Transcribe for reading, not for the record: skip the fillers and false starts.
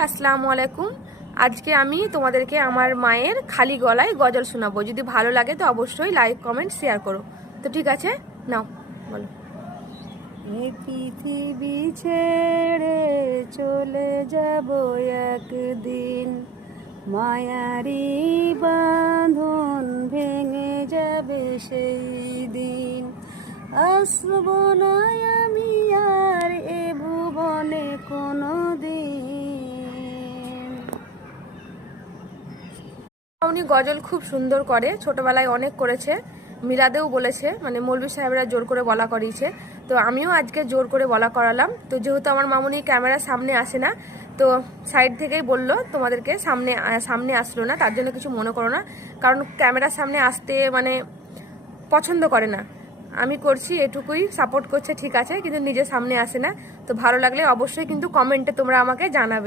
আসসালামু আলাইকুম। আজকে আমি তোমাদেরকে আমার মায়ের খালি গলায় গজল শোনাবো। যদি ভালো লাগে তো অবশ্যই লাইক কমেন্ট শেয়ার করো। তো ঠিক আছে, নাও বলো। এই পৃথিবী ছেড়ে চলে যাব একদিন, মায়ারি বাঁধন ভেঙে যাবে সেই দিন। আসব না আমি আর এ ভুবনে কোনো দিন। উনি গজল খুব সুন্দর করে, ছোটবেলায় অনেক করেছে, মিলাদেও বলেছে, মানে মৌলভী সাহেবরা জোর করে বলা করিয়েছে। তো আমিও আজকে জোর করে বলা করালাম। তো যেহেতু আমার মামুনি ক্যামেরার সামনে আসে না, তো সাইড থেকেই বললো তোমাদেরকে, সামনে আসলো না, তার জন্য কিছু মনে করো না, কারণ ক্যামেরার সামনে আসতে মানে পছন্দ করে না। আমি করছি এটুকুই, সাপোর্ট করছে ঠিক আছে, কিন্তু নিজের সামনে আসে না। তো ভালো লাগলে অবশ্যই কিন্তু কমেন্টে তোমরা আমাকে জানাবে।